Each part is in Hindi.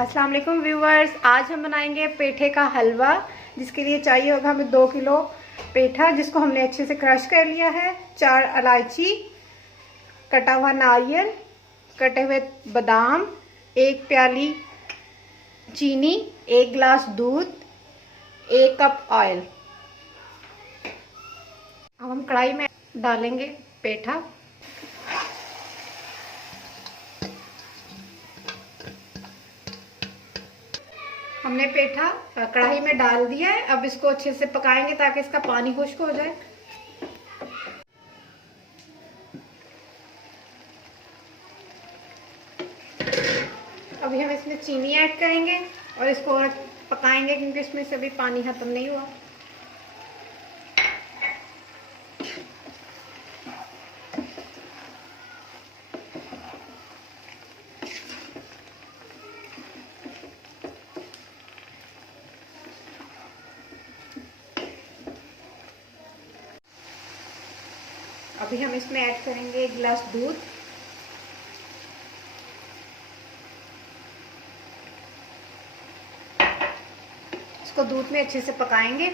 अस्सलाम वालेकुम व्यूवर्स, आज हम बनाएंगे पेठे का हलवा। जिसके लिए चाहिए होगा हमें 2 किलो पेठा, जिसको हमने अच्छे से क्रश कर लिया है। 4 इलायची, कटा हुआ नारियल, कटे हुए बादाम, 1 प्याली चीनी, 1 गिलास दूध, 1 कप ऑयल। अब हम कढ़ाई में डालेंगे पेठा। हमने पेठा कढ़ाई में डाल दिया है। अब इसको अच्छे से पकाएंगे ताकि इसका पानी खुश्क हो जाए। अभी हम इसमें चीनी ऐड करेंगे और इसको और पकाएंगे क्योंकि इसमें से अभी पानी खत्म नहीं हुआ। अभी हम इसमें ऐड करेंगे 1 गिलास दूध। इसको दूध में अच्छे से पकाएंगे।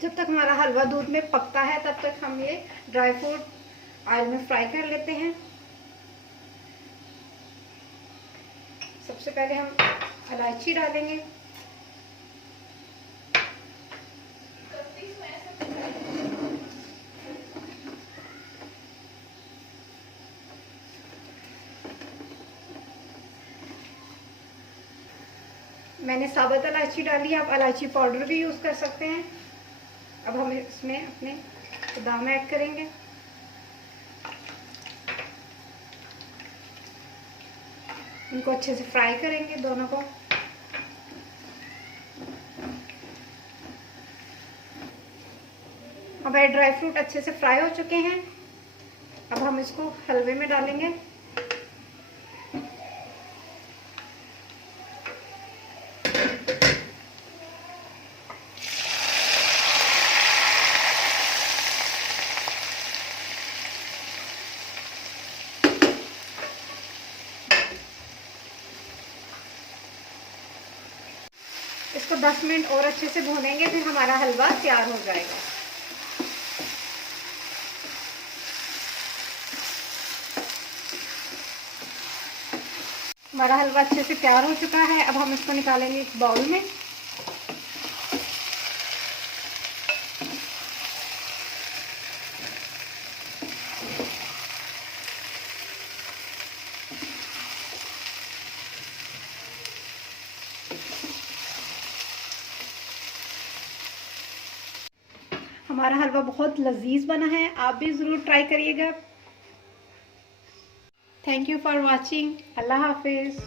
जब तक हमारा हलवा दूध में पकता है तब तक हम ये ड्राई फ्रूट ऑयल में फ्राई कर लेते हैं। सबसे पहले हम इलायची डालेंगे। मैंने साबुत इलायची डाली, आप इलायची पाउडर भी यूज़ कर सकते हैं। अब हम इसमें अपने बादाम ऐड करेंगे। इनको अच्छे से फ्राई करेंगे दोनों को। हमारे ड्राई फ्रूट अच्छे से फ्राई हो चुके हैं। अब हम इसको हलवे में डालेंगे। इसको 10 मिनट और अच्छे से भूनेंगे, फिर हमारा हलवा तैयार हो जाएगा। हमारा हलवा अच्छे से तैयार हो चुका है। अब हम इसको निकालेंगे एक बाउल में। हमारा हलवा बहुत लजीज बना है, आप भी ज़रूर ट्राई करिएगा। Thank you for watching. अल्लाह हाफिज़।